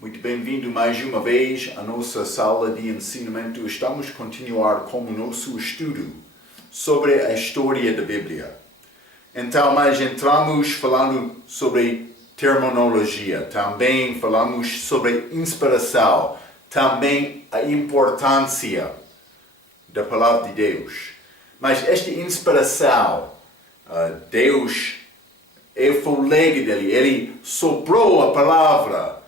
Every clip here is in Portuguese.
Muito bem-vindo mais uma vez à nossa sala de ensinamento. Estamos a continuar com o nosso estudo sobre a história da Bíblia. Então, mas entramos falando sobre terminologia, também falamos sobre inspiração, também a importância da palavra de Deus. Mas esta inspiração, Deus é o fôlego dele, ele soprou a palavra.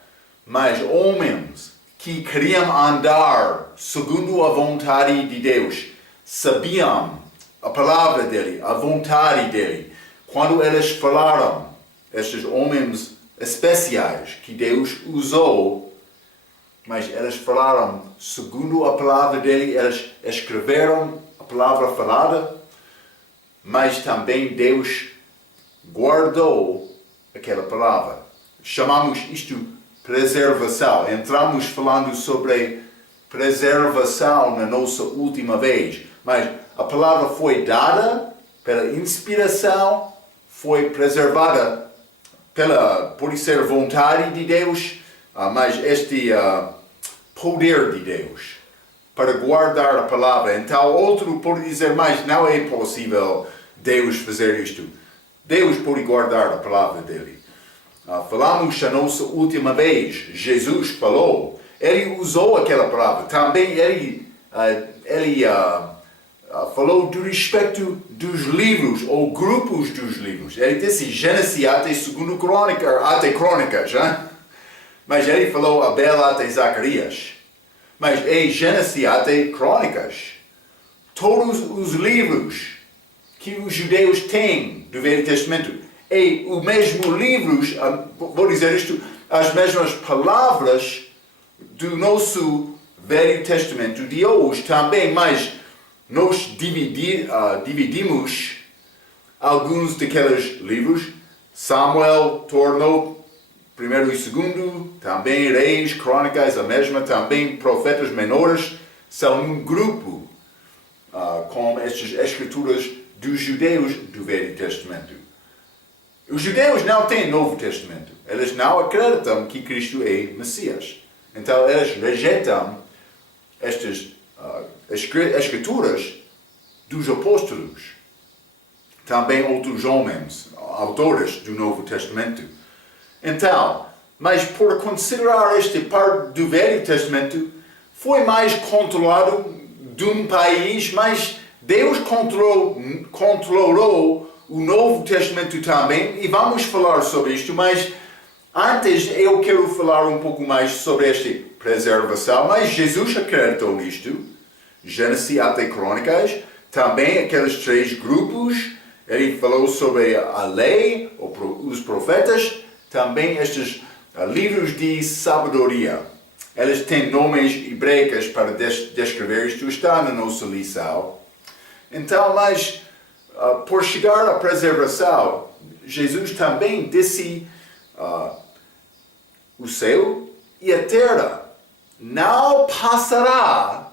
Mas homens que queriam andar segundo a vontade de Deus, sabiam a palavra dele, a vontade dele. Quando eles falaram, estes homens especiais que Deus usou, mas eles falaram segundo a palavra dele, eles escreveram a palavra falada, mas também Deus guardou aquela palavra. Chamamos isto preservação. Entramos falando sobre preservação na nossa última vez, mas a palavra foi dada pela inspiração, foi preservada por ser vontade de Deus, mas este poder de Deus para guardar a palavra. Então outro pode dizer, mas não é possível Deus fazer isto. Deus pode guardar a palavra dele. Falamos a nossa última vez, Jesus falou, ele usou aquela palavra, também ele falou do respeito dos livros, ou grupos dos livros. Ele disse Gênesis até segundo até Crônicas, mas ele falou Abel até Zacarias. Mas é Gênesis até Crônicas. Todos os livros que os judeus têm do Velho Testamento, é o mesmo livro, vou dizer isto, as mesmas palavras do nosso Velho Testamento de hoje também, mas nós dividimos alguns daqueles livros. Samuel tornou primeiro e segundo, também Reis, Crônicas, a mesma, também profetas menores, são um grupo com estas escrituras dos judeus do Velho Testamento. Os judeus não têm Novo Testamento. Eles não acreditam que Cristo é Messias. Então eles rejeitam estas escrituras dos apóstolos. Também outros homens, autores do Novo Testamento. Então, mas por considerar esta parte do Velho Testamento, foi mais controlado de um país, mas Deus controlou o Novo Testamento também, e vamos falar sobre isto, mas antes eu quero falar um pouco mais sobre esta preservação, mas Jesus acreditou nisto, Gênesis até Crônicas, também aqueles três grupos, ele falou sobre a lei, os profetas, também estes livros de sabedoria. Eles têm nomes hebreus para descrever isto, está na nossa lição. Então, mas por chegar à preservação, Jesus também disse o céu e a terra não passará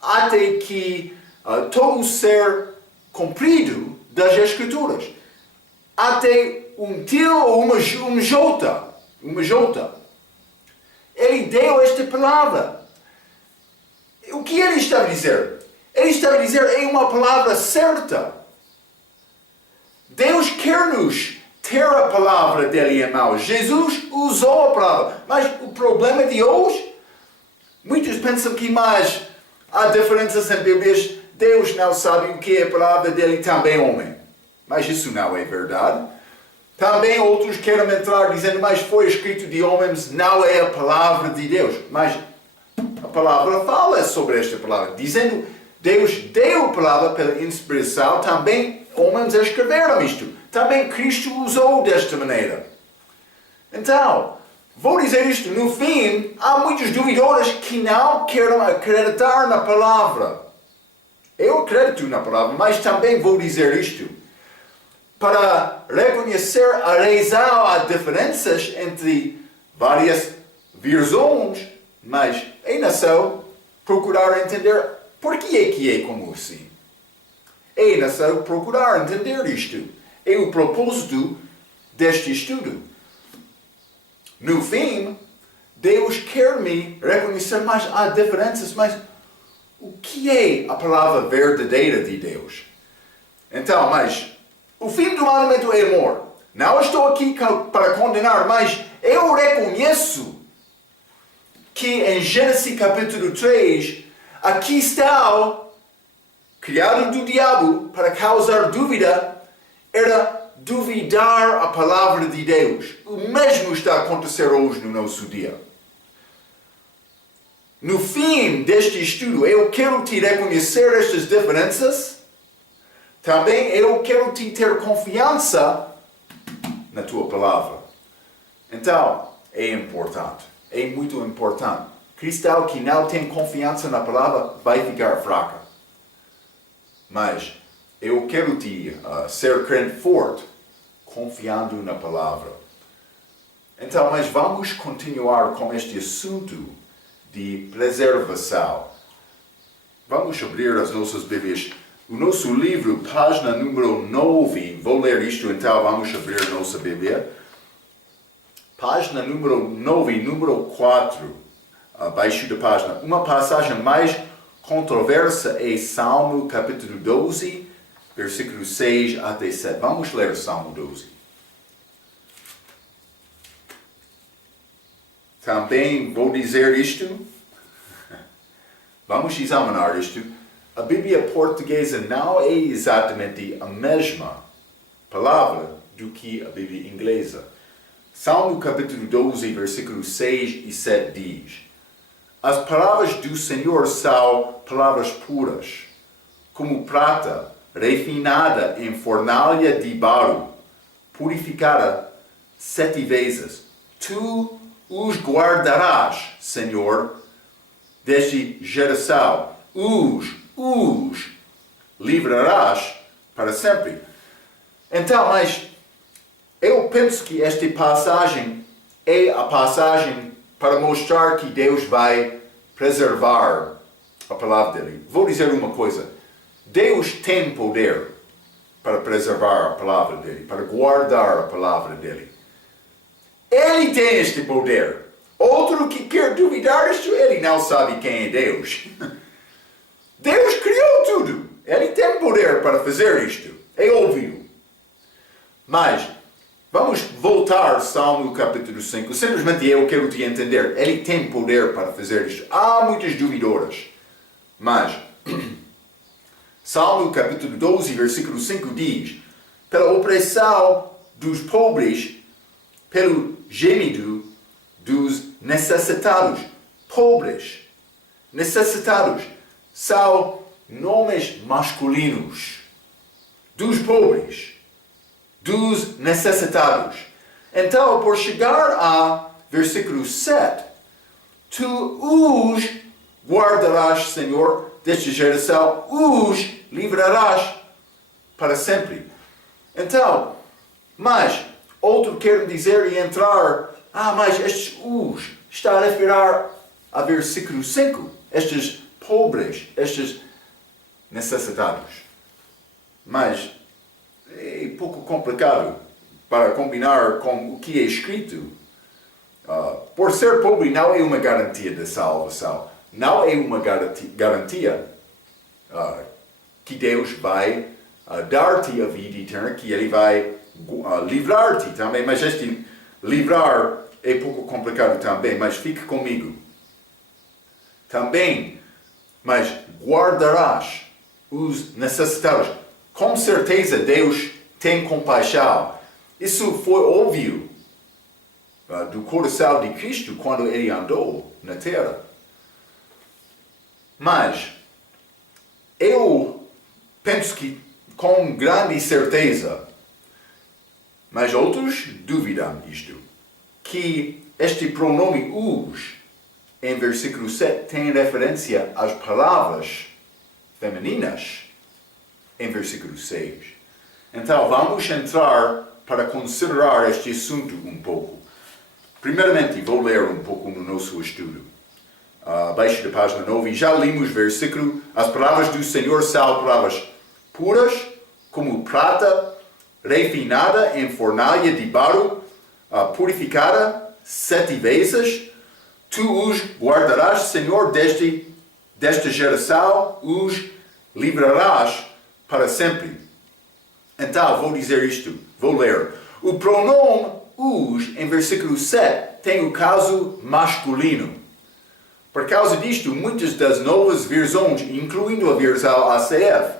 até que todo ser cumprido das Escrituras. Até um til ou uma jota. Ele deu esta palavra. O que ele estava a dizer? Ele estava a dizer, é uma palavra certa. Deus quer-nos ter a palavra dele em mãos. Jesus usou a palavra. Mas o problema de hoje, muitos pensam que mais há diferenças em Bíblias. Deus não sabe o que é a palavra dele, também homem. Mas isso não é verdade. Também outros querem entrar dizendo, mas foi escrito de homens, não é a palavra de Deus. Mas a palavra fala sobre esta palavra, dizendo, Deus deu a palavra pela inspiração, também homens escreveram isto. Também Cristo usou desta maneira. Então, vou dizer isto, no fim, há muitos duvidadores que não querem acreditar na palavra. Eu acredito na palavra, mas também vou dizer isto. Para reconhecer a razão, há diferenças entre várias versões, mas é necessário procurar entender por que é como assim. É necessário procurar entender isto. É o propósito deste estudo. No fim, Deus quer me reconhecer, mas há diferenças, mas o que é a palavra verdadeira de Deus? Então, mas o fim do mandamento é amor. Não estou aqui para condenar, mas eu reconheço que em Gênesis capítulo 3, aqui está criado do diabo para causar dúvida, era duvidar a palavra de Deus. O mesmo está a acontecer hoje no nosso dia. No fim deste estudo, eu quero te reconhecer estas diferenças. Também eu quero te ter confiança na tua palavra. Então, é importante. É muito importante. Cristão que não tem confiança na palavra vai ficar fraca. Mas eu quero te ser crente forte, confiando na palavra. Então, mas vamos continuar com este assunto de preservação. Vamos abrir as nossas Bíblias. O nosso livro, página número 9, vou ler isto, então vamos abrir a nossa Bíblia. Página número 9, número 4, abaixo da página. Uma passagem mais controversa é Salmo capítulo 12, versículo 6 até 7. Vamos ler Salmo 12. Também vou dizer isto. Vamos examinar isto. A Bíblia portuguesa não é exatamente a mesma palavra do que a Bíblia inglesa. Salmo capítulo 12, versículos 6 e 7 diz: As palavras do Senhor são palavras puras, como prata refinada em fornalha de barro, purificada 7 vezes. Tu os guardarás, Senhor, desde geração. Os livrarás para sempre. Então, mas eu penso que esta passagem é a passagem para mostrar que Deus vai preservar a palavra dele. Vou dizer uma coisa. Deus tem poder para preservar a palavra dele, para guardar a palavra dele. Ele tem este poder. Outro que quer duvidar disto, ele não sabe quem é Deus. Deus criou tudo. Ele tem poder para fazer isto. É óbvio. Mas, vamos voltar ao Salmo capítulo 5. Simplesmente eu quero te entender. Ele tem poder para fazer isto. Há muitas duvidoras. Mas, Salmo capítulo 12, versículo 5 diz: Pela opressão dos pobres, pelo gemido dos necessitados. Pobres, necessitados, são nomes masculinos. Dos pobres, dos necessitados. Então, por chegar a versículo 7, Tu os guardarás, Senhor, desta geração, os livrarás para sempre. Então, mas outro quer dizer e entrar, mas estes os está a referir a versículo 5, estes pobres, estes necessitados. Mas é pouco complicado para combinar com o que é escrito. Por ser pobre não é uma garantia de salvação. Não é uma garantia que Deus vai dar-te a vida eterna, que Ele vai livrar-te também. Mas este livrar é pouco complicado também, mas fique comigo. Também, mas guardarás os necessitados. Com certeza Deus tem compaixão. Isso foi óbvio do coração de Cristo quando Ele andou na terra. Mas eu penso que com grande certeza, mas outros duvidam isto, que este pronome os, em versículo 7, tem referência às palavras femininas, em versículo 6. Então, vamos entrar para considerar este assunto um pouco. Primeiramente, vou ler um pouco no nosso estudo. Abaixo da página 9, já limos o versículo. As palavras do Senhor são palavras puras, como prata, refinada em fornalha de barro, purificada 7 vezes. Tu os guardarás, Senhor, desta geração, os livrarás para sempre. Então, vou dizer isto, vou ler. O pronome os, em versículo 7, tem o caso masculino. Por causa disto, muitas das novas versões, incluindo a versão ACF,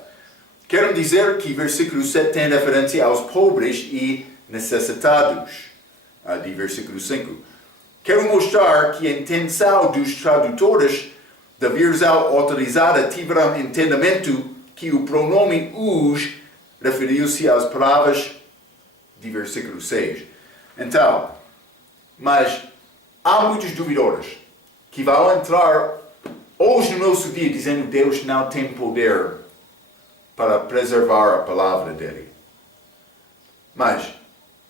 querem dizer que versículo 7 tem referência aos pobres e necessitados, de versículo 5. Quero mostrar que a intenção dos tradutores da versão autorizada tiveram entendimento que o pronome os referiu-se às palavras de versículo 6. Então, mas há muitos duvidadores que vão entrar hoje no nosso dia dizendo que Deus não tem poder para preservar a palavra dele. Mas,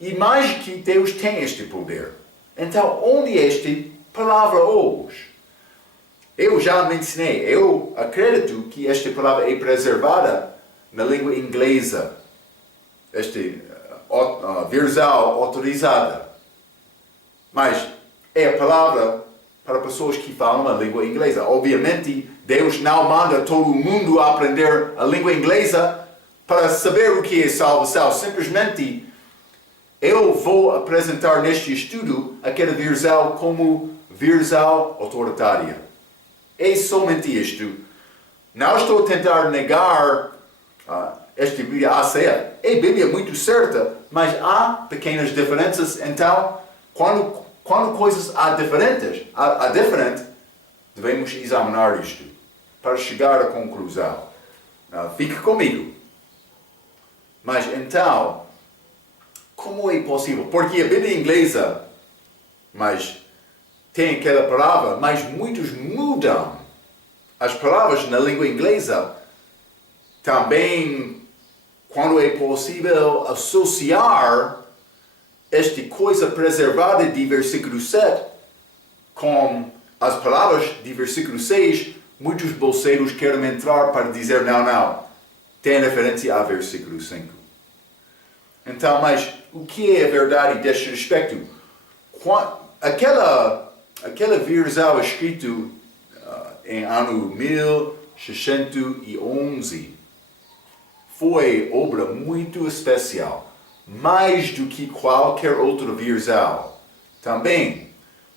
e mais que Deus tem este poder, então onde é esta palavra hoje? Eu já mencionei, eu acredito que esta palavra é preservada na língua inglesa, esta versão autorizada. Mas é a palavra para pessoas que falam a língua inglesa. Obviamente, Deus não manda todo mundo a aprender a língua inglesa para saber o que é salvação. Simplesmente, eu vou apresentar neste estudo aquela versão como versão autoritária. É somente isto. Não estou a tentar negar esta Bíblia ACF. É a Bíblia muito certa, mas há pequenas diferenças. Então, quando coisas há diferente, devemos examinar isto para chegar à conclusão. Fique comigo. Mas então, como é possível? Porque a Bíblia inglesa, mas tem aquela palavra, mas muitos mudam as palavras na língua inglesa. Também, quando é possível associar esta coisa preservada de versículo 7 com as palavras de versículo 6, muitos bolseiros querem entrar para dizer não, tem referência a versículo 5. Então, mas o que é a verdade deste respeito? Aquela versão escrita em ano 1611 foi obra muito especial, mais do que qualquer outra versão. Também,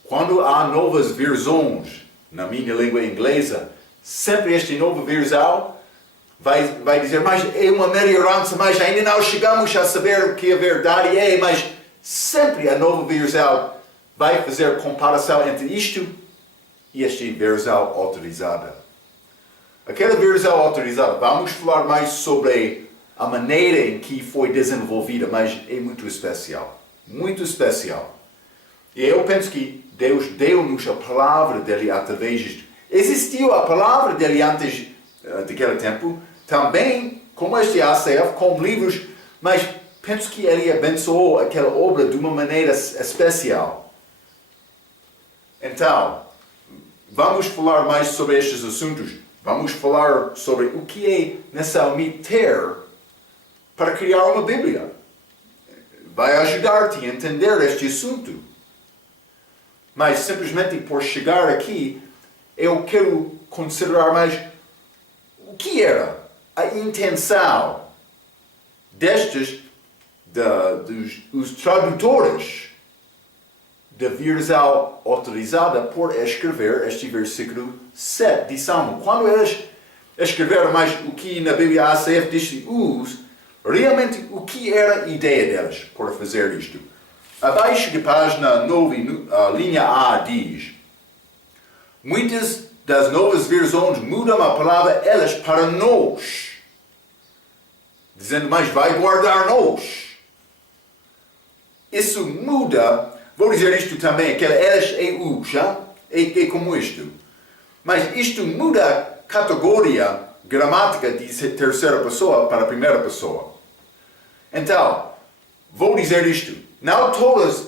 quando há novas versões na minha língua inglesa, sempre esta nova versão vai dizer, mas é uma melhorança, mas ainda não chegamos a saber o que a verdade é, mas sempre a nova versão vai fazer comparação entre isto e esta versão autorizada. Aquela versão autorizada, vamos falar mais sobre a maneira em que foi desenvolvida, mas é muito especial. Muito especial. E eu penso que Deus deu-nos a palavra dele através disto. Existiu a palavra dele antes daquele tempo, também como este ACF, com livros, mas penso que ele abençoou aquela obra de uma maneira especial. Então, vamos falar mais sobre estes assuntos. Vamos falar sobre o que é necessário ter para criar uma Bíblia. Vai ajudar-te a entender este assunto. Mas simplesmente por chegar aqui, eu quero considerar mais o que era a intenção dos tradutores da versão autorizada por escrever este versículo 7 de Salmo. Quando eles escreveram mais o que na Bíblia ACF diz os, realmente o que era a ideia deles por fazer isto? Abaixo de página 9, a linha A diz: muitas das novas versões mudam a palavra elas para nós, dizendo, mas vai guardar nós. Isso muda. Vou dizer isto também, que elas é os, é como isto. Mas isto muda a categoria gramática de terceira pessoa para primeira pessoa. Então, vou dizer isto. Não todas as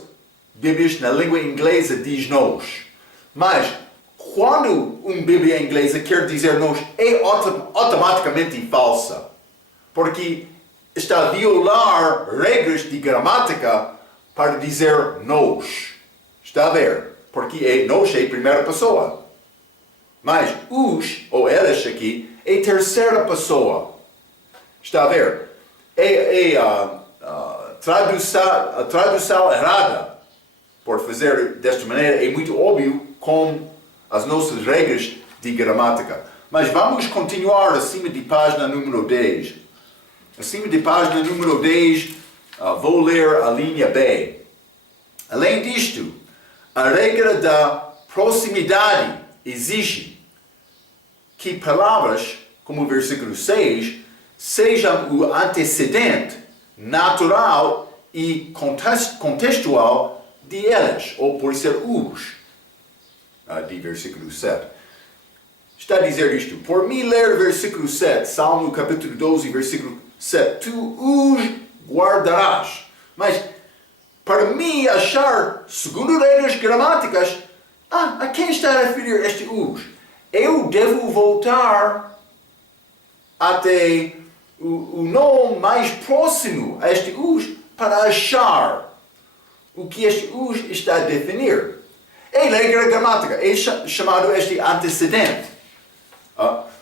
Bíblias na língua inglesa diz nós. Mas, quando uma Bíblia inglesa quer dizer nós, é automaticamente falsa. Porque está a violar regras de gramática para dizer nós. Está a ver? porque é nós é primeira pessoa. Mas os, ou elas aqui, é terceira pessoa. Está a ver? A tradução errada, por fazer desta maneira, é muito óbvio com as nossas regras de gramática. Mas vamos continuar acima de página número 10. Acima de página número 10, vou ler a linha B. Além disto, a regra da proximidade exige que palavras, como o versículo 6, sejam o antecedente natural e contextual de elas, ou por ser os, de versículo 7. Está a dizer isto: por mim ler versículo 7, Salmo capítulo 12, versículo 7, tu os guardarás. Mas para mim achar, segundo regras gramáticas, a quem está a referir este os? Eu devo voltar até o nome mais próximo a este os para achar o que este os está a definir. É regra gramática, é chamado este antecedente.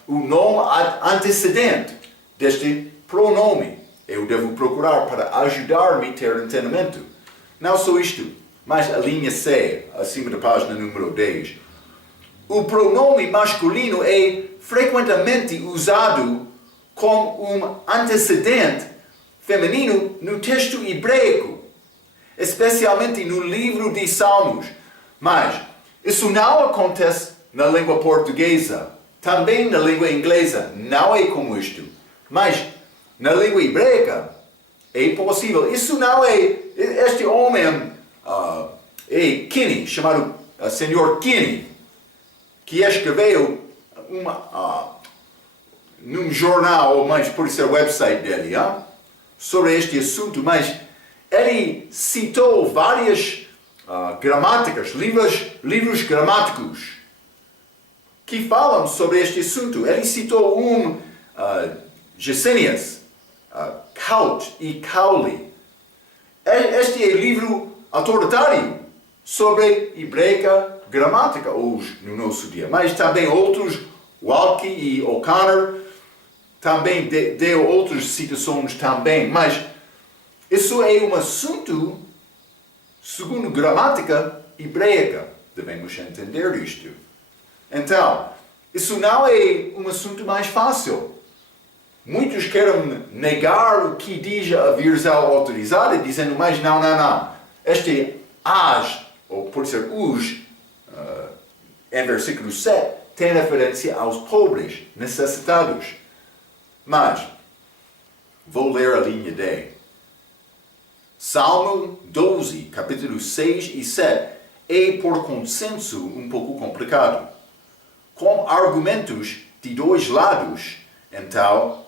O nome antecedente deste pronome. Eu devo procurar para ajudar-me a ter entendimento. Não só isto, mas a linha C, acima da página número 10. O pronome masculino é frequentemente usado como um antecedente feminino no texto hebraico, especialmente no livro de Salmos. Mas isso não acontece na língua portuguesa. Também na língua inglesa não é como isto. Mas na língua hebraica é possível. Isso não é... Este homem é Kinney, chamado Sr. Kinney, que escreveu num jornal, ou mais por ser website dele, sobre este assunto. Mas ele citou várias gramáticas, livros gramáticos que falam sobre este assunto. Ele citou Gesenius, Kaut e Cowley. Este é livro autoritário sobre hebraica gramática hoje no nosso dia. Mas também outros, Walke e O'Connor, também deu outras citações também. Mas isso é um assunto segundo gramática hebraica. Devemos entender isto. Então, isso não é um assunto mais fácil. Muitos querem negar o que diz a versão autorizada, dizendo, mas não. Este as, ou por ser os, em versículo 7, tem referência aos pobres, necessitados. Mas, vou ler a linha D. Salmo 12, capítulo 6 e 7, é por consenso um pouco complicado. Com argumentos de dois lados, então,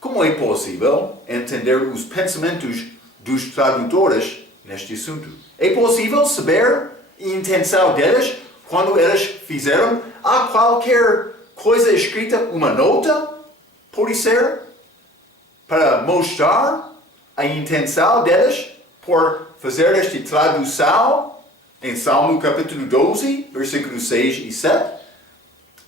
como é possível entender os pensamentos dos tradutores neste assunto? É possível saber a intenção deles quando eles fizeram a qualquer coisa escrita uma nota, pode ser, para mostrar a intenção deles por fazer esta tradução em Salmo capítulo 12, versículos 6 e 7?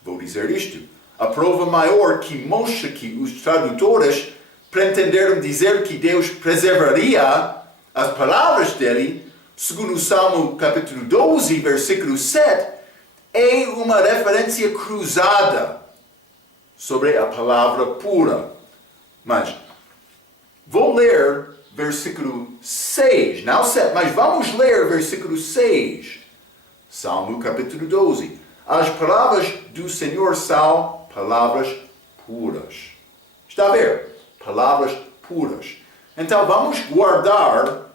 Vou dizer isto. A prova maior que mostra que os tradutores pretenderam dizer que Deus preservaria as palavras dele, segundo o Salmo capítulo 12, versículo 7, é uma referência cruzada sobre a palavra pura. Mas vou ler versículo 6, não 7, mas vamos ler versículo 6. Salmo capítulo 12. As palavras do Senhor são palavras puras. Está a ver? Palavras puras. Então vamos guardar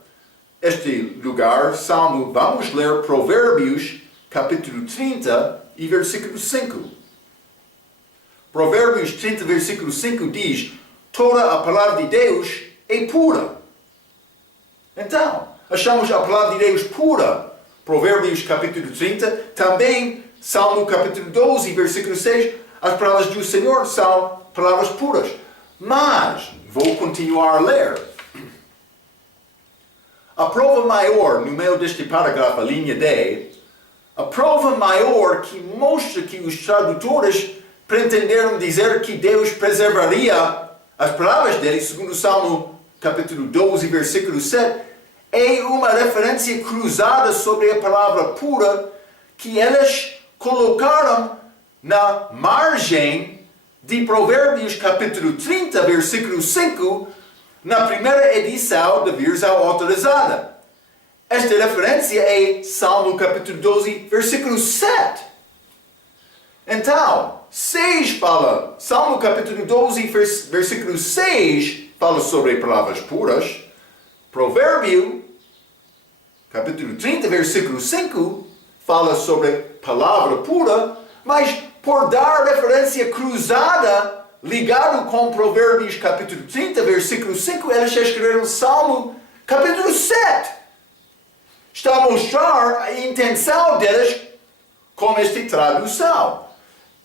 este lugar, Salmo, vamos ler Provérbios capítulo 30 e versículo 5. Provérbios 30, versículo 5 diz: toda a palavra de Deus é pura. Então, achamos a palavra de Deus pura. Provérbios capítulo 30, também Salmo capítulo 12, versículo 6, as palavras do Senhor são palavras puras. Mas, vou continuar a ler. a prova maior, no meio deste parágrafo, a linha D, a prova maior que mostra que os tradutores pretenderam dizer que Deus preservaria as palavras dele, segundo o Salmo capítulo 12, versículo 7, é uma referência cruzada sobre a palavra pura que eles colocaram na margem de Provérbios capítulo 30, versículo 5, na primeira edição da versão autorizada. Esta referência é Salmo capítulo 12, versículo 7. Então, 6 fala, Salmo capítulo 12, versículo 6, fala sobre palavras puras. Provérbio, capítulo 30, versículo 5, fala sobre palavra pura, mas por dar referência cruzada, ligado com Provérbios, capítulo 30, versículo 5, eles escreveram Salmo, capítulo 7. Está a mostrar a intenção deles com esta tradução.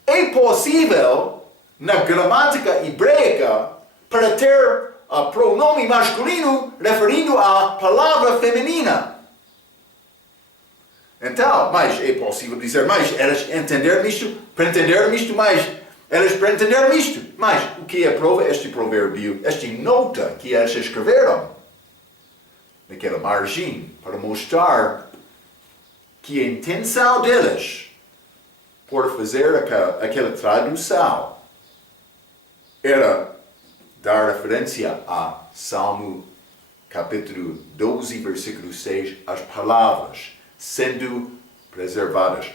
É possível, na gramática hebraica, para ter pronome masculino referindo à palavra feminina. Então, mas é possível dizer, mas eles entenderam isto, pretenderam isto, mas eles pretenderam isto. Mas o que é prova? Este provérbio, esta nota que eles escreveram, naquela margem, para mostrar que a intenção deles por fazer aquela tradução era dar referência a Salmo capítulo 12, versículo 6, as palavras sendo preservadas.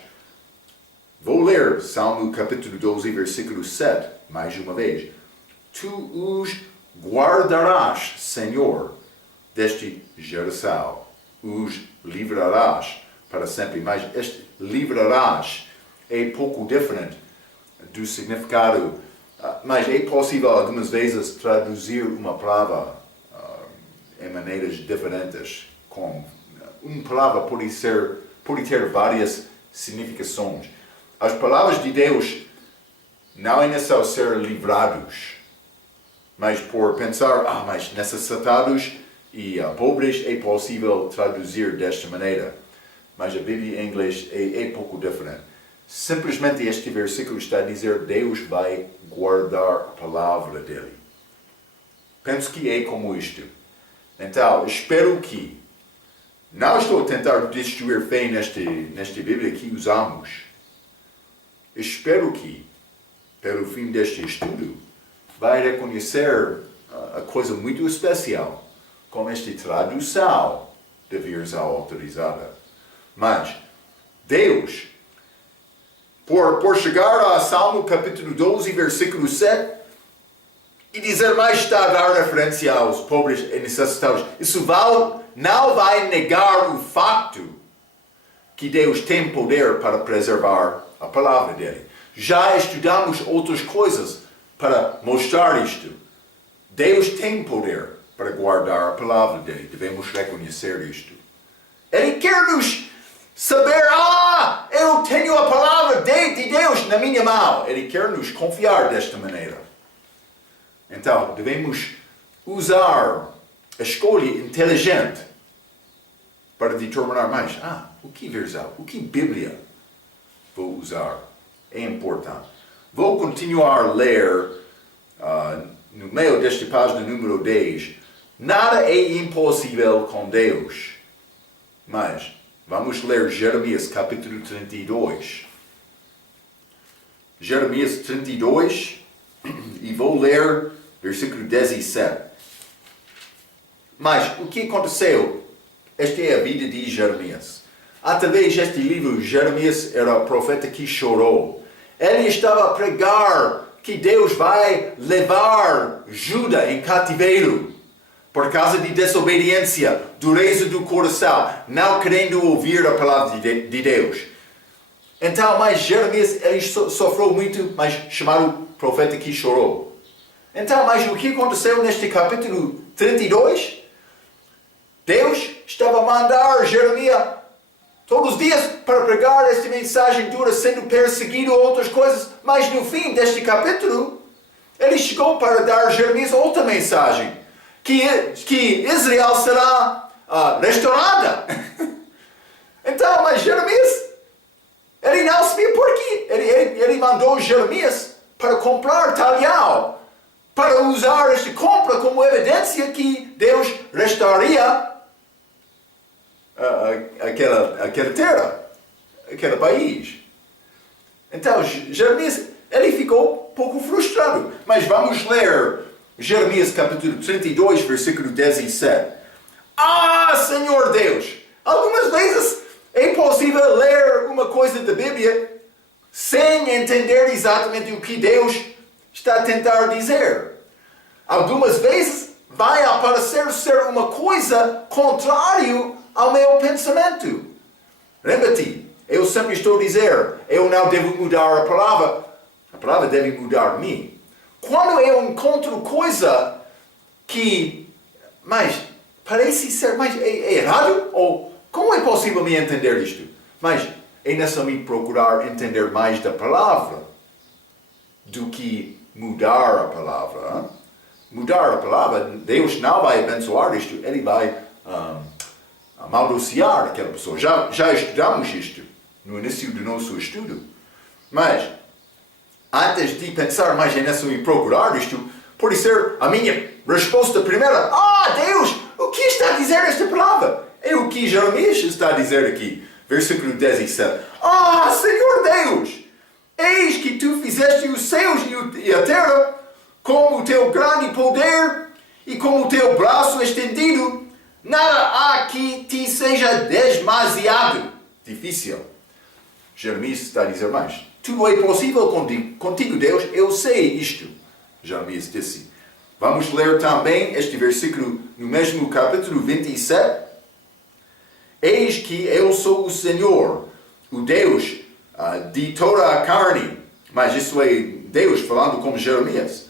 Vou ler Salmo capítulo 12, versículo 7, mais uma vez. Tu os guardarás, Senhor, deste geração, os livrarás para sempre. Mas este livrarás é pouco diferente do significado, mas é possível algumas vezes traduzir uma palavra em maneiras diferentes. Uma palavra pode ter várias significações. As palavras de Deus não é necessário ser livrados, mas por pensar, mas necessitados e pobres é possível traduzir desta maneira. Mas a Bíblia em inglês é pouco diferente. Simplesmente este versículo está a dizer Deus vai guardar a palavra dele. Penso que é como isto. Então, espero que não estou a tentar destruir fé nesta Bíblia que usamos. Espero que, pelo fim deste estudo, vai reconhecer a coisa muito especial com esta tradução da versão autorizada. Mas Deus, por chegar a Salmo capítulo 12, versículo 7, e dizer mais está a dar referência aos pobres e necessitados, isso não vai negar o facto que Deus tem poder para preservar a palavra dele. Já estudamos outras coisas para mostrar isto. Deus tem poder para guardar a palavra dele. Devemos reconhecer isto. Ele quer nos saber, eu tenho a palavra de Deus na minha mão. Ele quer nos confiar desta maneira. Então, devemos usar a escolha inteligente para determinar mais, o que versão, o que Bíblia vou usar. É importante. Vou continuar a ler no meio desta página número 10. Nada é impossível com Deus. Mas vamos ler Jeremias capítulo 32. Jeremias 32 e vou ler versículo 17. Mas o que aconteceu? Esta é a vida de Jeremias. Através deste livro, Jeremias era o profeta que chorou. Ele estava a pregar que Deus vai levar Judá em cativeiro por causa de desobediência, dureza do coração, não querendo ouvir a palavra de Deus. Então, mas Jeremias ele sofreu muito, mas chamaram profeta que chorou. Então, mas o que aconteceu neste capítulo 32? Deus estava a mandar Jeremias todos os dias para pregar esta mensagem dura, sendo perseguido ou outras coisas, mas no fim deste capítulo, ele chegou para dar a Jeremias outra mensagem, que Israel será restaurada. Então, mas Jeremias, ele não sabia porquê. Ele mandou Jeremias para comprar talhão, para usar esta compra como evidência que Deus restauraria aquela terra, aquele país. Então, Jeremias, ele ficou um pouco frustrado. Mas vamos ler Jeremias capítulo 32, versículo 17. Senhor Deus! Algumas vezes é possível ler uma coisa da Bíblia sem entender exatamente o que Deus está a tentar dizer. Algumas vezes vai aparecer ser uma coisa contrária ao meu pensamento. Lembra-te, eu sempre estou a dizer, eu não devo mudar a palavra deve mudar-me. Quando eu encontro coisa que, mas parece ser mais errado, ou como é possível me entender isto? Mas é necessário procurar entender mais da palavra do que mudar a palavra. Hein? Mudar a palavra, Deus não vai abençoar isto, Ele vai amaldiçoar aquela pessoa. Já estudamos isto no início do nosso estudo. Mas, antes de pensar mais é necessário procurar isto, pode ser a minha resposta primeira. Deus, o que está a dizer esta palavra? É o que Jeremias está a dizer aqui. Versículo 17. Senhor Deus, eis que tu fizeste os céus e a terra com o teu grande poder e com o teu braço estendido. Nada há que te seja demasiado difícil. Jeremias está a dizer mais. Tudo é possível contigo, Deus, eu sei isto. Jeremias disse. Vamos ler também este versículo no mesmo capítulo 27. Eis que eu sou o Senhor, o Deus de toda a carne. Mas isso é Deus falando com Jeremias.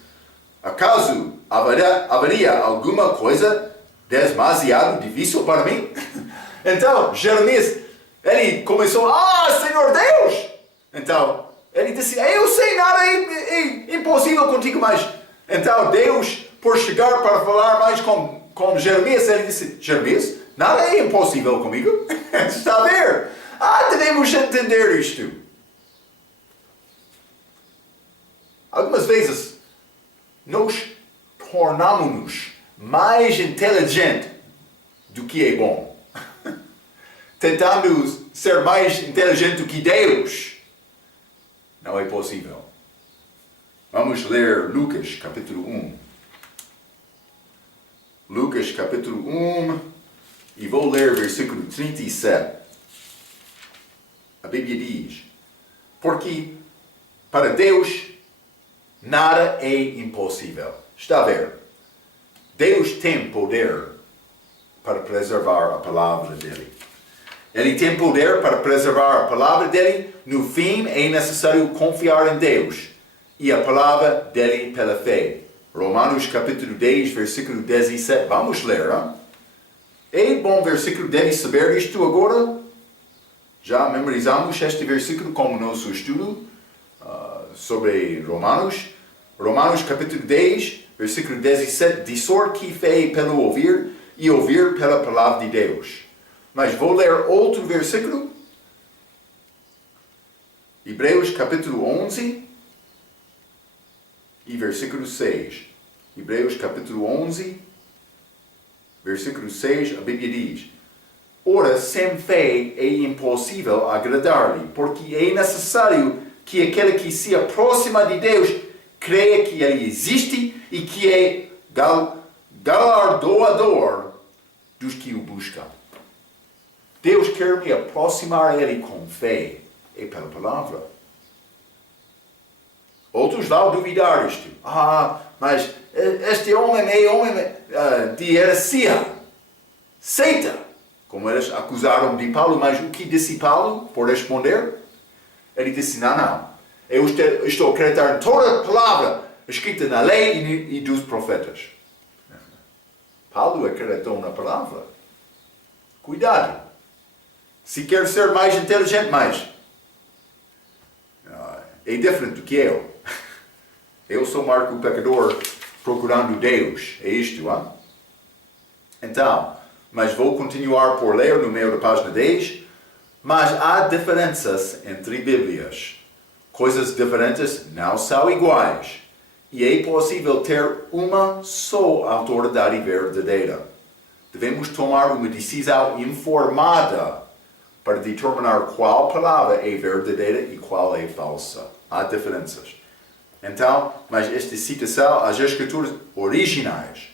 Acaso haveria alguma coisa demasiado difícil para mim? Então, Jeremias, ele começou, Senhor Deus! Então, ele disse, eu sei, nada é impossível contigo, mas... Então, Deus, por chegar para falar mais com Jeremias, ele disse, Jeremias, nada é impossível comigo. Está a ver? Devemos entender isto. Algumas vezes, nós tornamos-nos mais inteligentes do que é bom. Tentando ser mais inteligente do que Deus. Não é possível. Vamos ler Lucas capítulo 1. Lucas capítulo 1 e vou ler versículo 37. A Bíblia diz, porque para Deus nada é impossível. Está a ver? Deus tem poder para preservar a palavra dele. Ele tem poder para preservar a palavra dele. No fim, é necessário confiar em Deus e a palavra dele pela fé. Romanos capítulo 10, versículo 17. Vamos ler, hein? É bom versículo, deve saber isto agora. Já memorizamos este versículo como nosso estudo sobre Romanos. Romanos capítulo 10, versículo 17. De sorte que fé pelo ouvir e ouvir pela palavra de Deus. Mas vou ler outro versículo. Hebreus capítulo 11 e versículo 6. Hebreus capítulo 11, versículo 6, a Bíblia diz, ora, sem fé é impossível agradar-lhe, porque é necessário que aquele que se aproxima de Deus creia que Ele existe e que é galardoador dos que o buscam. Deus quer me aproximar a Ele com fé e pela palavra. Outros vão duvidar isto. Mas este homem é homem de heresia, seita. Como eles acusaram de Paulo, mas o que disse Paulo por responder? Ele disse, não. Eu estou a acreditar em toda a palavra escrita na lei e dos profetas. Paulo acreditou na palavra. Cuidado. Se quer ser mais inteligente, é diferente do que eu. Eu sou Marco o pecador procurando Deus. É isto, hein? Então, mas vou continuar por ler no meio da página 10. Mas há diferenças entre Bíblias. Coisas diferentes não são iguais. E é possível ter uma só autoridade verdadeira. Devemos tomar uma decisão informada para determinar qual palavra é verdadeira e qual é falsa. Há diferenças. Então, mas esta citação, as escrituras originais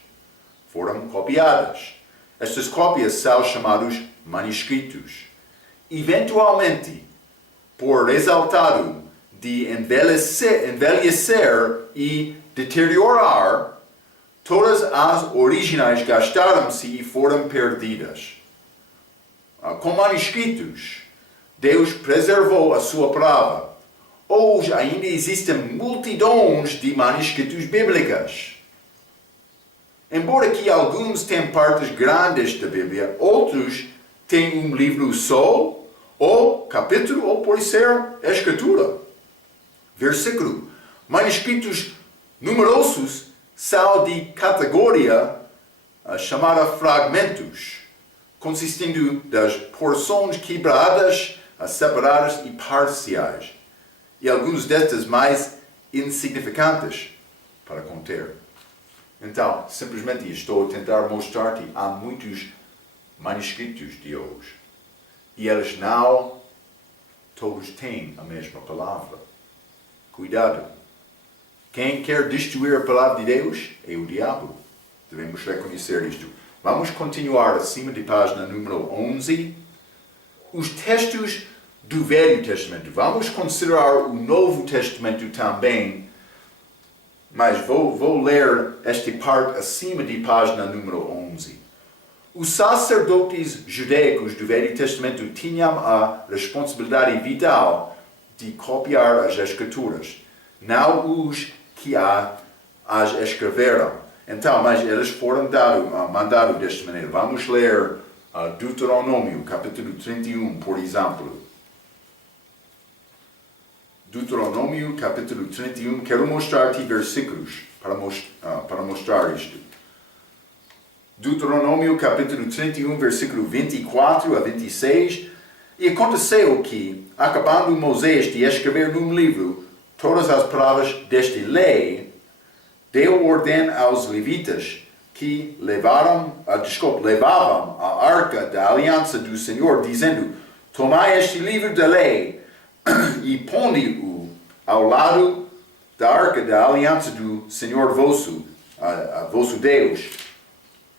foram copiadas. Estas cópias são chamados manuscritos. Eventualmente, por resultado de envelhecer e deteriorar, todas as originais gastaram-se e foram perdidas. Com manuscritos, Deus preservou a sua palavra. Hoje ainda existem multidões de manuscritos bíblicos. Embora que alguns tenham partes grandes da Bíblia, outros têm um livro só, ou capítulo, ou pode ser escritura. Versículo. Manuscritos numerosos são de categoria chamada fragmentos, consistindo das porções quebradas, separadas e parciais, e alguns destes mais insignificantes para conter. Então, simplesmente estou a tentar mostrar que há muitos manuscritos de hoje, e eles não todos têm a mesma palavra. Cuidado! Quem quer destruir a palavra de Deus é o diabo. Devemos reconhecer isto. Vamos continuar acima de página número 11. Os textos do Velho Testamento. Vamos considerar o Novo Testamento também, mas vou ler esta parte acima de página número 11. Os sacerdotes judaicos do Velho Testamento tinham a responsabilidade vital de copiar as Escrituras, não os que as escreveram. Então, mas eles foram mandados desta maneira. Vamos ler Deuteronômio, capítulo 31, por exemplo. Deuteronômio, capítulo 31. Quero mostrar-te versículos para mostrar isto. Deuteronômio, capítulo 31, versículo 24 a 26. E aconteceu que, acabando Moisés de escrever num livro todas as palavras desta lei, deu ordem aos levitas que levavam a arca da aliança do Senhor, dizendo: tomai este livro da lei e ponde-o ao lado da arca da aliança do Senhor vosso Deus,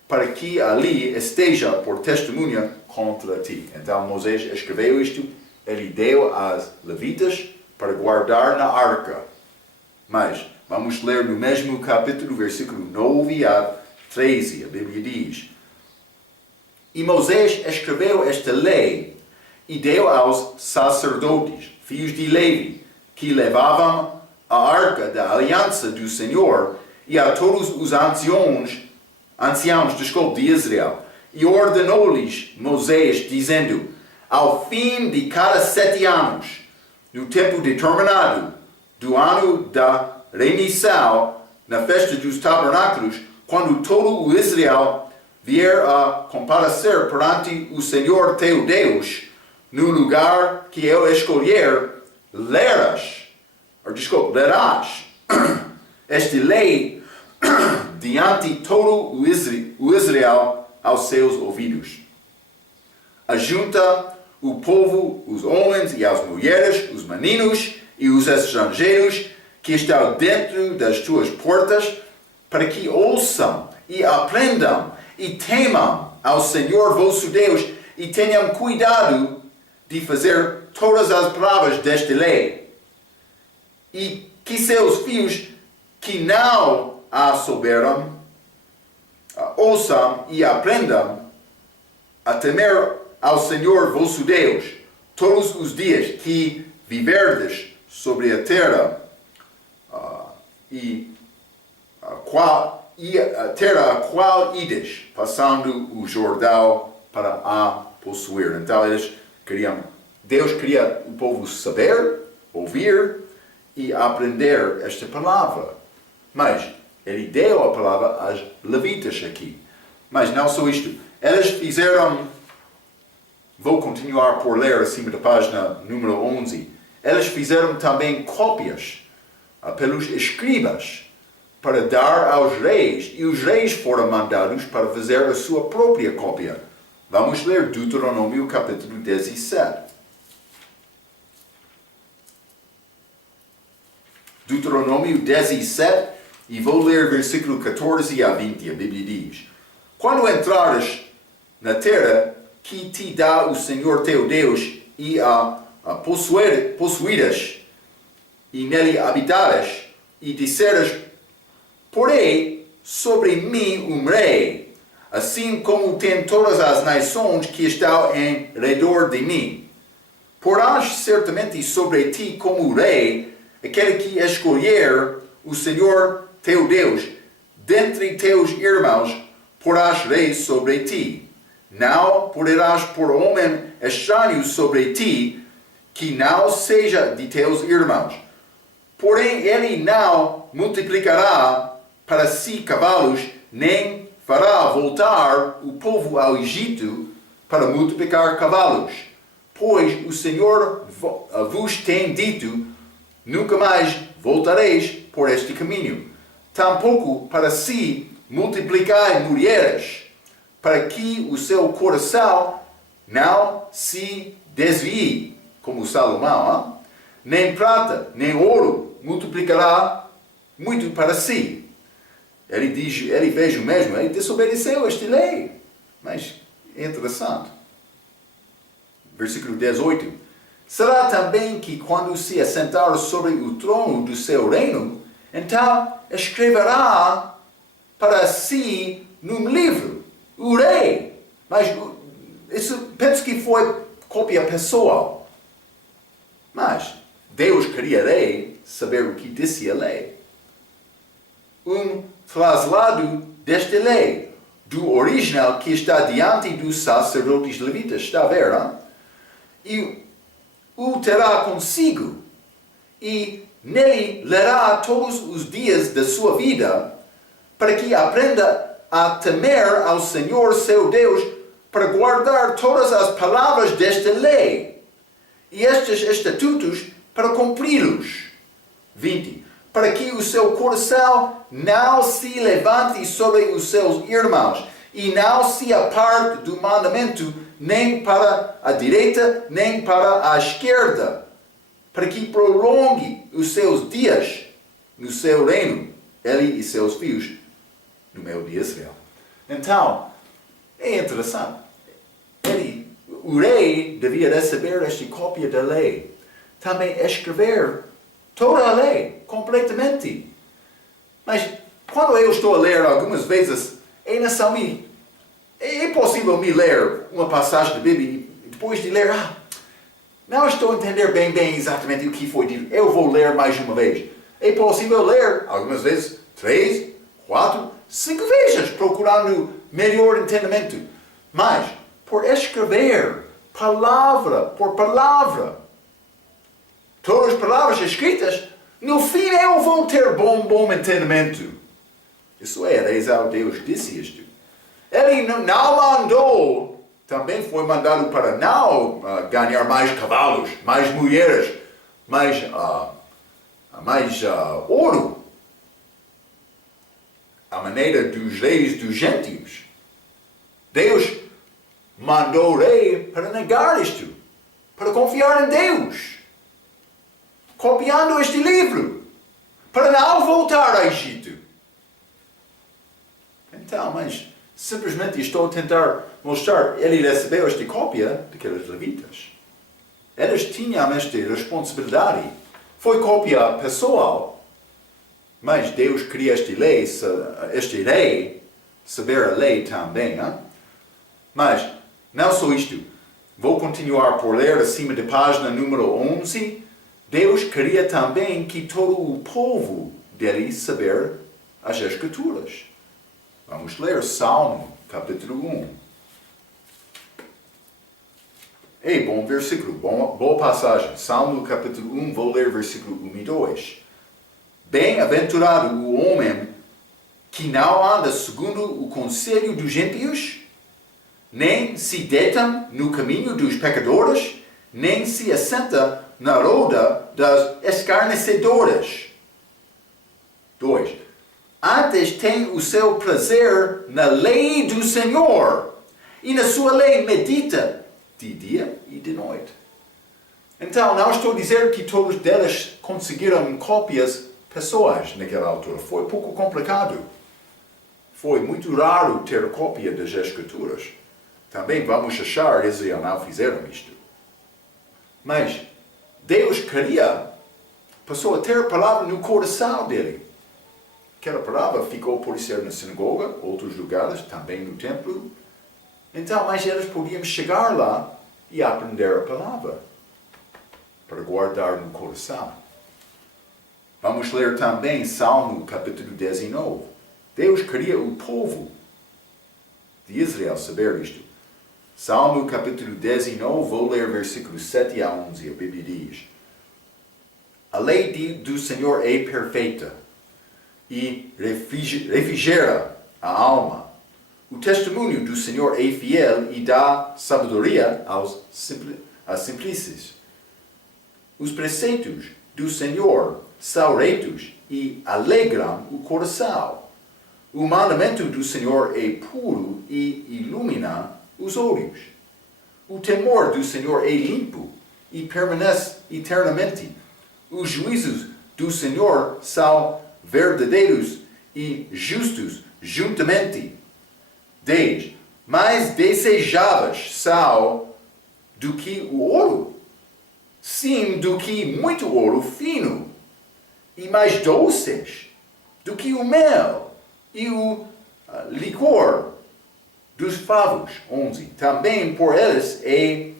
para que ali esteja por testemunha contra ti. Então Moisés escreveu isto, ele deu às levitas para guardar na arca. Mas vamos ler no mesmo capítulo, versículo 9 a 13, a Bíblia diz: e Moisés escreveu esta lei e deu aos sacerdotes, filhos de Levi, que levavam a arca da aliança do Senhor, e a todos os anciãos de Israel. E ordenou-lhes Moisés, dizendo: ao fim de cada 7 anos, no tempo determinado do ano da remissão, na festa dos tabernáculos, quando todo o Israel vier a comparecer perante o Senhor teu Deus, no lugar que eu escolher, lerás esta lei diante de todo o Israel aos seus ouvidos. Ajunta o povo, os homens e as mulheres, os meninos e os estrangeiros que estão dentro das tuas portas, para que ouçam e aprendam e temam ao Senhor vosso Deus e tenham cuidado de fazer todas as palavras desta lei. E que seus filhos que não a souberam ouçam e aprendam a temer ao Senhor vosso Deus todos os dias que viverdes sobre a terra a terra a qual ides, passando o Jordão para a possuir. Então Deus queria o povo saber, ouvir e aprender esta palavra. Mas ele deu a palavra aos levitas aqui. Mas não só isto. Eles fizeram, vou continuar por ler acima da página número 11, eles fizeram também cópias pelos escribas para dar aos reis, e os reis foram mandados para fazer a sua própria cópia. Vamos ler Deuteronômio capítulo 17. Deuteronômio 17, e vou ler versículo 14 a 20, a Bíblia diz: Quando entrares na terra que te dá o Senhor teu Deus, e a possuíres, e nele habitares, e disseres, porém sobre mim um rei, assim como tem todas as nações que estão em redor de mim. Porás certamente sobre ti como rei, aquele que escolher o Senhor teu Deus, dentre teus irmãos, porás rei sobre ti. Não poderás pôr homem estranho sobre ti, que não seja de teus irmãos. Porém, ele não multiplicará para si cavalos, nem fará voltar o povo ao Egito para multiplicar cavalos. Pois o Senhor vos tem dito, nunca mais voltareis por este caminho. Tampouco para si multiplicai mulheres, para que o seu coração não se desvie, como Salomão. Nem prata, nem ouro multiplicará muito para si. Ele fez o mesmo, ele desobedeceu esta lei. Mas é interessante. Versículo 18. Será também que quando se assentar sobre o trono do seu reino, então escreverá para si num livro o rei. Mas isso penso que foi cópia pessoal. Mas Deus queria rei saber o que disse a lei. Traslado desta lei, do original que está diante dos sacerdotes levitas. Está a ver, não? E o terá consigo, e nele lerá todos os dias da sua vida, para que aprenda a temer ao Senhor seu Deus, para guardar todas as palavras desta lei, e estes estatutos para cumpri-los. 20. Para que o seu coração não se levante sobre os seus irmãos, e não se aparte do mandamento, nem para a direita, nem para a esquerda, para que prolongue os seus dias no seu reino, ele e seus filhos, no meio de Israel. Então, é interessante. O rei devia receber esta cópia da lei. Também escrever toda a lei, completamente. Mas, quando eu estou a ler algumas vezes, é possível me ler uma passagem da Bíblia e depois de ler, não estou a entender bem exatamente o que foi dito. Eu vou ler mais uma vez. É possível ler, algumas vezes, 3, 4, 5 vezes, procurando melhor entendimento. Mas, por escrever, palavra por palavra, todas as palavras escritas, no fim eu vou ter bom entendimento. Isso é, Deus disse isto. Ele não mandou, também foi mandado para não ganhar mais cavalos, mais mulheres, mais ouro. A maneira dos reis dos gentios. Deus mandou o rei para negar isto, para confiar em Deus, copiando este livro, para não voltar ao Egito. Então, mas simplesmente estou a tentar mostrar, ele recebeu esta cópia daqueles levitas. Eles tinham esta responsabilidade. Foi cópia pessoal, mas Deus cria este rei, saber a lei também. Hein? Mas, não só isto. Vou continuar por ler acima da página número 11. Deus queria também que todo o povo dele saber as Escrituras. Vamos ler Salmo, capítulo 1. Bom versículo, boa passagem. Salmo, capítulo 1, vou ler versículo 1 e 2. Bem-aventurado o homem que não anda segundo o conselho dos ímpios, nem se deita no caminho dos pecadores, nem se assenta na roda das escarnecedoras. 2. Antes tem o seu prazer na lei do Senhor, e na sua lei medita de dia e de noite. Então, não estou a dizer que todos deles conseguiram cópias pessoais naquela altura. Foi um pouco complicado. Foi muito raro ter cópia das Escrituras. Também vamos achar que Israel não fizeram isto. Mas Deus queria a pessoa ter a palavra no coração dele. Aquela palavra ficou por ser na sinagoga, outros lugares, também no templo. Então, mas eles podiam chegar lá e aprender a palavra para guardar no coração. Vamos ler também Salmo capítulo 19. Deus queria o povo de Israel saber isto. Salmo capítulo 19, vou ler versículos 7 a 11. A Bíblia diz: A lei do Senhor é perfeita e refrigera a alma. O testemunho do Senhor é fiel e dá sabedoria aos simplícios. Os preceitos do Senhor são retos e alegram o coração. O mandamento do Senhor é puro e ilumina os olhos. O temor do Senhor é limpo e permanece eternamente. Os juízos do Senhor são verdadeiros e justos juntamente. 10. Mais desejáveis são do que o ouro, sim, do que muito ouro fino, e mais doces do que o mel e o licor dos favos. 11. Também por eles é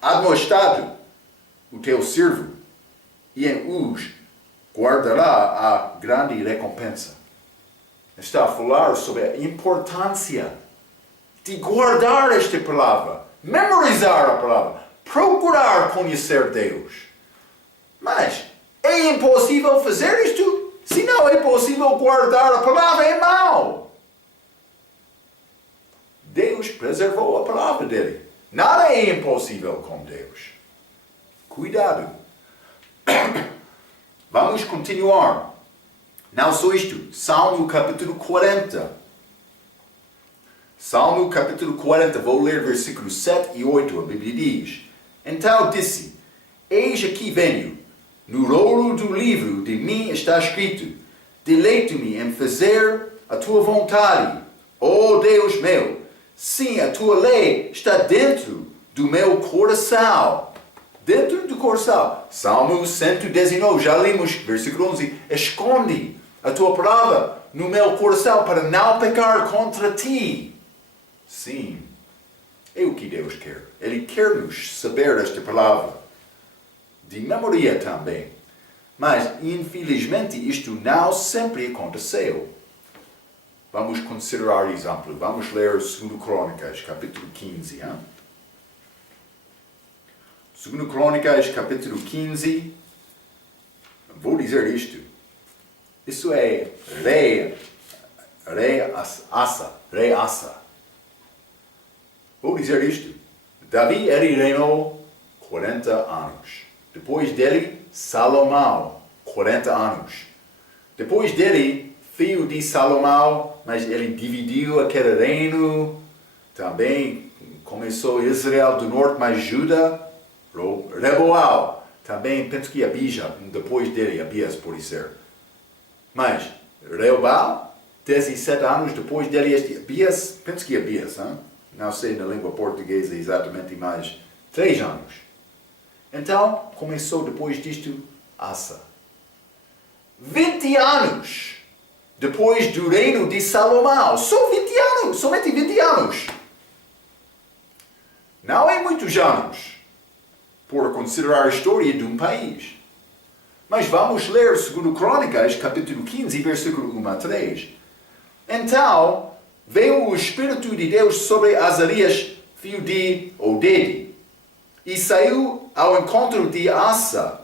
admoestado o teu servo, e em os guardará a grande recompensa. Está a falar sobre a importância de guardar esta palavra, memorizar a palavra, procurar conhecer Deus. Mas é impossível fazer isto? Se não é possível guardar a palavra, é mau. Deus preservou a palavra dele. Nada é impossível com Deus. Cuidado. Vamos continuar. Não só isto. Salmo capítulo 40. Salmo capítulo 40. Vou ler versículos 7 e 8. A Bíblia diz: Então disse: Eis aqui venho. No rolo do livro de mim está escrito: Deleito-me em fazer a tua vontade, ó Deus meu. Sim, a tua lei está dentro do meu coração. Dentro do coração. Salmo 119, já lemos, versículo 11. Esconde a tua palavra no meu coração para não pecar contra ti. Sim, é o que Deus quer. Ele quer nos saber esta palavra. De memória também. Mas, infelizmente, isto não sempre aconteceu. Vamos considerar exemplo. Vamos ler 2 Crônicas, capítulo 15. 2 Crônicas, capítulo 15. Vou dizer isto. Isso é rei Asa. Vou dizer isto. Davi reinou 40 anos. Depois dele, Salomão, 40 anos. Depois dele, filho de Salomão, mas ele dividiu aquele reino. Também começou Israel do norte, mas Judá, Reboal. Também penso que Abijah, depois dele, Abias, por ser. Mas Reboal, 17 anos depois dele, este Abias, penso que Abias, não sei na língua portuguesa exatamente, mas 3 anos. Então, começou depois disto Asa. 20 anos depois do reino de Salomão. Só 20 anos, somente 20 anos. Não é muitos anos por considerar a história de um país. Mas vamos ler 2 Crônicas, capítulo 15, versículo 1 a 3. Então, veio o Espírito de Deus sobre Azarias, filho de Odede, e saiu ao encontro de Asa,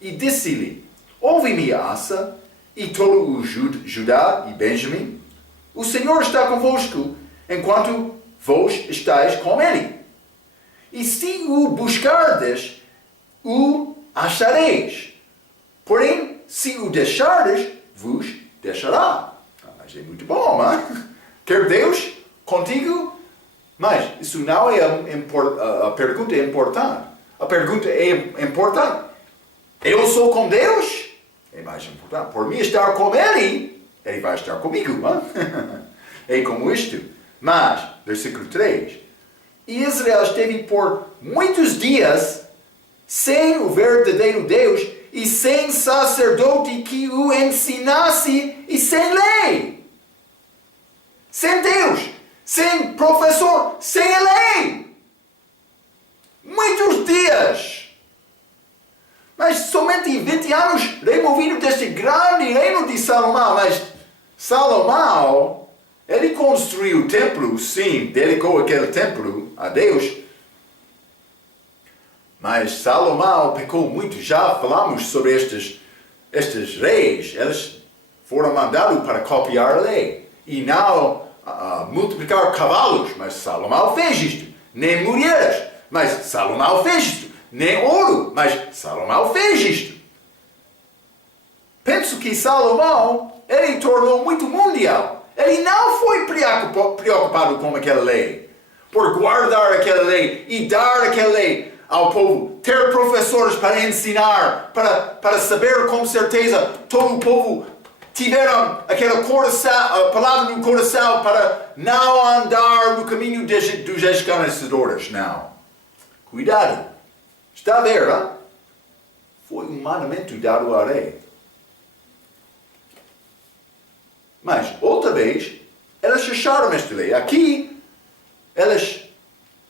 e disse-lhe: Ouve-me, Asa, e todo o Judá e Benjamim. O Senhor está convosco, enquanto vós estáis com ele. E se o buscardes, o achareis. Porém, se o deixardes, vos deixará. Mas é muito bom, não? Quer Deus contigo? Mas isso não é a pergunta importante. A pergunta é importante. Eu sou com Deus? É mais importante. Por mim estar com Ele, Ele vai estar comigo. Não? É como isto. Mas, versículo 3. E Israel esteve por muitos dias sem o verdadeiro Deus e sem sacerdote que o ensinasse e sem lei. Sem Deus, sem professor, sem lei. Muitos dias. Mas somente 20 anos removido deste grande reino de Salomão. Mas Salomão, ele construiu o templo, sim, dedicou aquele templo a Deus. Mas Salomão pecou muito. Já falamos sobre estes reis. Eles foram mandados para copiar a lei. E não multiplicar cavalos. Mas Salomão fez isto. Nem mulheres. Mas Salomão fez isto. Nem ouro. Mas Salomão fez isto. Penso que Salomão, ele tornou muito mundial. Ele não foi preocupado com aquela lei. Por guardar aquela lei e dar aquela lei ao povo, ter professores para ensinar, para saber com certeza, todo o povo tiveram aquela coração, a palavra no coração para não andar no caminho dos escarnecedores, não. Cuidado. Está a ver, hein? Foi um mandamento dado à rei. Mas, outra vez, elas acharam esta lei. Aqui, elas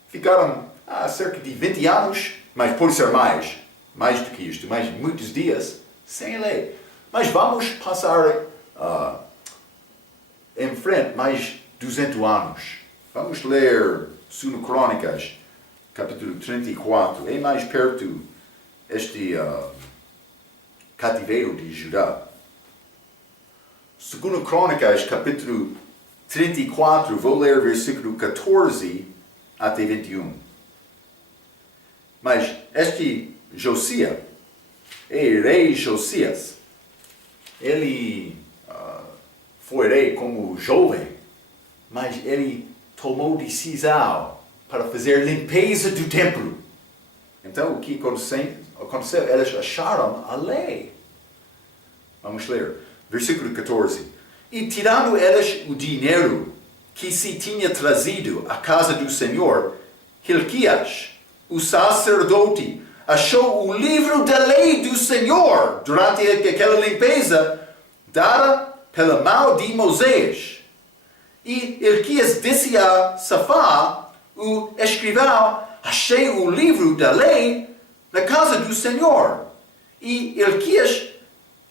ficaram há cerca de 20 anos, mas pode ser mais do que isto, mais muitos dias, sem lei. Mas vamos passar em frente mais 200 anos. Vamos ler 2 Crônicas, capítulo 34. É mais perto este cativeiro de Judá. 2 Crônicas, capítulo 34, vou ler versículo 14 até 21. Mas este Josias, rei Josias, ele foi rei como jovem, mas ele tomou decisão para fazer limpeza do templo. Então, o que aconteceu? Eles acharam a lei. Vamos ler. Versículo 14. E tirando eles o dinheiro que se tinha trazido à casa do Senhor, Hilquias, o sacerdote, achou o livro da lei do Senhor durante aquela limpeza dada pela mão de Moisés. E Hilquias disse a Safá, o escrivão, achei o livro da lei na casa do Senhor. E Hilquias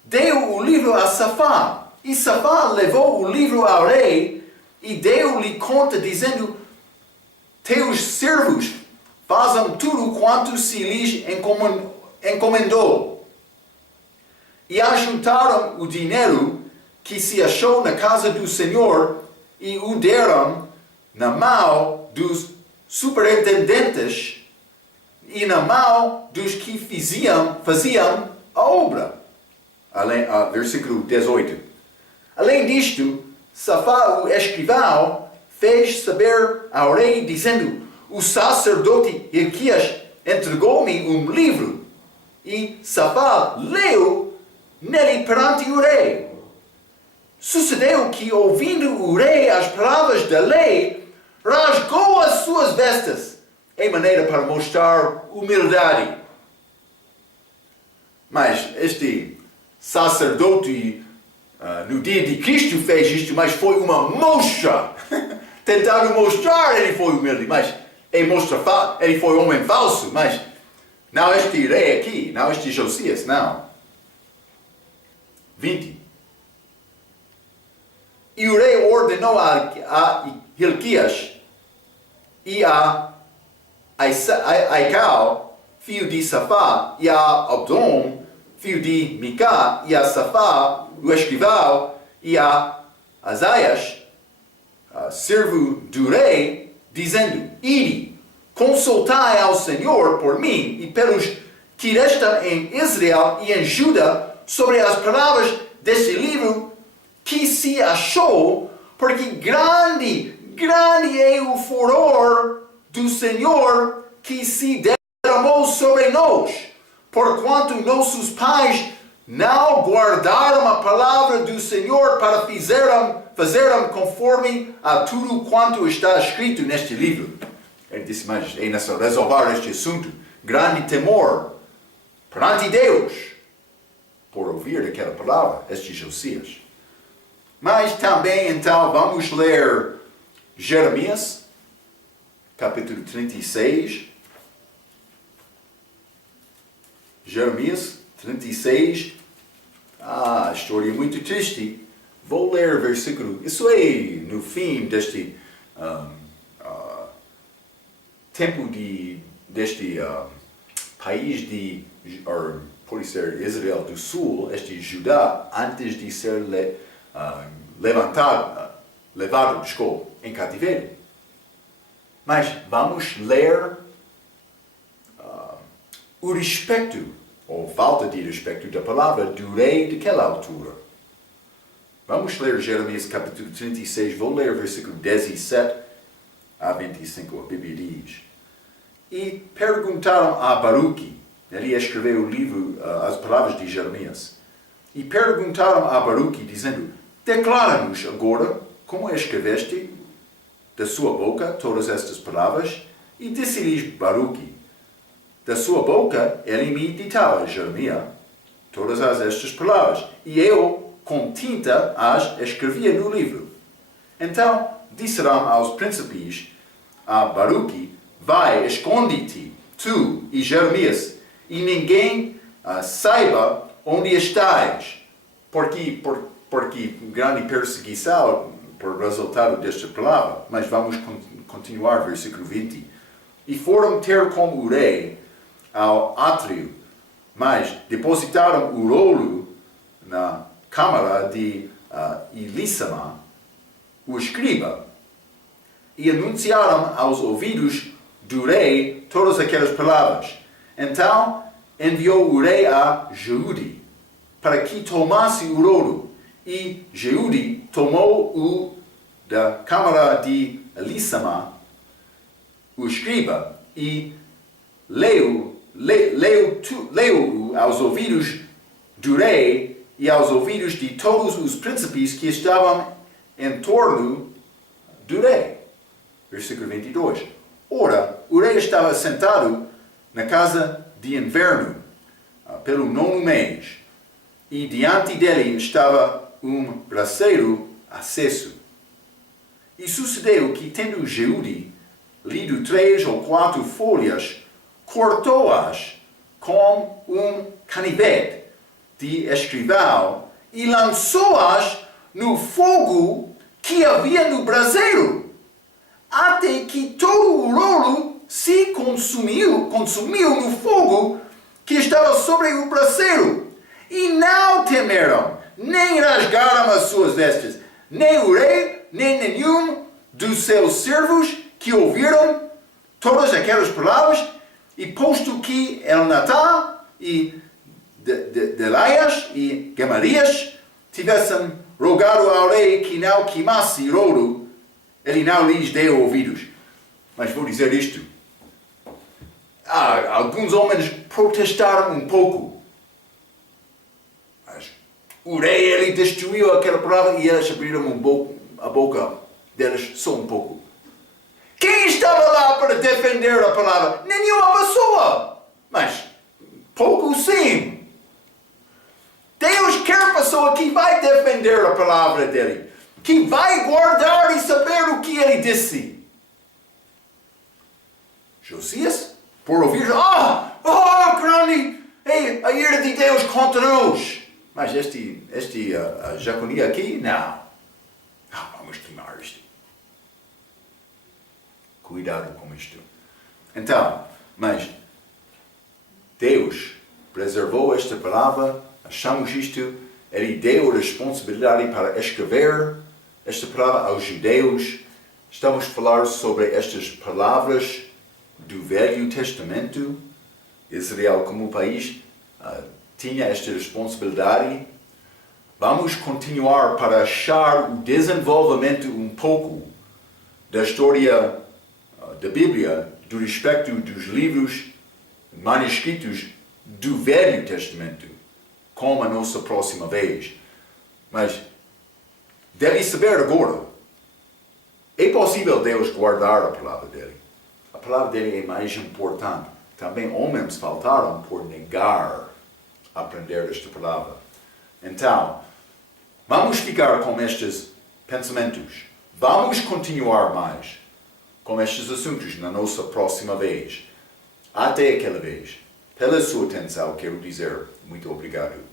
deu o livro a Safá. E Safá levou o livro ao rei e deu-lhe conta, dizendo: teus servos fazem tudo quanto se lhes encomendou. E ajuntaram o dinheiro que se achou na casa do Senhor e o deram na mão dos superintendentes e na mão dos que faziam a obra. Versículo 18. Além disto, Safá, o escrivão, fez saber ao rei, dizendo: o sacerdote Hilquias entregou-me um livro, e Safá leu nele perante o rei. Sucedeu que, ouvindo o rei as palavras da lei, rasgou as suas vestes, em maneira para mostrar humildade. Mas este sacerdote, no dia de Cristo, fez isto, mas foi uma mostra. Tentando mostrar ele foi humilde, mas ele foi homem falso, mas não este rei aqui, não este Josias, não. 20. E o rei ordenou a Hilquias e a Aical, filho de Safá, e a Abdom, filho de Micá, e a Safá, o escrivão, e a Azaias, servo do rei, dizendo: Ide, consultai ao Senhor por mim e pelos que restam em Israel e em Judá sobre as palavras deste livro que se achou, porque grande é o furor do Senhor que se derramou sobre nós, porquanto nossos pais não guardaram a palavra do Senhor para fazerem conforme a tudo quanto está escrito neste livro. Ele disse: mas é necessário resolver este assunto. Grande temor perante Deus por ouvir aquela palavra, este Josias. Mas também, então, vamos ler Jeremias, capítulo 36. Jeremias 36. História muito triste. Vou ler o versículo. Isso é no fim deste tempo deste país pode ser Israel do Sul, este Judá, antes de ser levado em cativeiro. Mas vamos ler o respeito, ou falta de respeito da palavra do rei daquela altura. Vamos ler Jeremias capítulo 36, vou ler o versículo 17 a 25, a Bíblia diz: E perguntaram a Baruque, ele escreveu o livro, as palavras de Jeremias, e perguntaram a Baruque, dizendo: Declara-nos agora como escreveste da sua boca todas estas palavras. E disse-lhes Baruque: Da sua boca ele me ditava, Jeremias, todas estas palavras, e eu com tinta as escrevia no livro. Então disseram aos príncipes a Baruque: Vai, esconde-te, tu e Jeremias, e ninguém saiba onde estás, porque grande perseguição por resultado desta palavra. Mas vamos continuar, versículo 20. E foram ter com o rei ao átrio, mas depositaram o rolo na câmara de Elisama, o escriba, e anunciaram aos ouvidos do rei todas aquelas palavras. Então enviou o rei a Jeude para que tomasse o rolo, e Jeude tomou-o da câmara de Elisama, o escriba, e leu-o aos ouvidos do rei e aos ouvidos de todos os príncipes que estavam em torno do rei. Versículo 22. Ora, o rei estava sentado na casa de inverno, pelo 9º mês, e diante dele estava um braseiro aceso. E sucedeu que, tendo Jeude lido 3 ou 4 folhas, cortou-as com um canivete de escrivão e lançou-as no fogo que havia no braseiro, até que todo o rolo se consumiu no fogo que estava sobre o braseiro. E não temeram, nem rasgaram as suas vestes, nem o rei, nem nenhum dos seus servos que ouviram todas aquelas palavras. E posto que Elnatã e Delaias e Gemarias tivessem rogado ao rei que não queimasse rolo, ele não lhes deu ouvidos. Mas vou dizer isto: alguns homens protestaram um pouco, mas o rei, ele destruiu aquela palavra, e eles abriram a boca deles só um pouco. Quem estava lá para defender a palavra? Nenhuma pessoa. Mas pouco sim. Deus quer a pessoa que vai defender a palavra dele, que vai guardar e saber o que ele disse. Josias, por ouvir, grande, a ira de Deus contra nós. Mas este Jeconia aqui, não. Vamos queimar isto. Cuidado com isto. Então, mas Deus preservou esta palavra, achamos isto, ele deu a responsabilidade para escrever esta palavra aos judeus. Estamos a falar sobre estas palavras do Velho Testamento. Israel, como país, tinha esta responsabilidade. Vamos continuar para achar o desenvolvimento um pouco da história da Bíblia, do respeito dos livros manuscritos do Velho Testamento, como a nossa próxima vez. Mas deve saber agora, é possível Deus guardar a palavra dele. A palavra dele é mais importante. Também homens faltaram por negar aprender esta palavra. Então, vamos ficar com estes pensamentos. Vamos continuar mais com estes assuntos na nossa próxima vez. Até aquela vez. Pela sua atenção, quero dizer muito obrigado.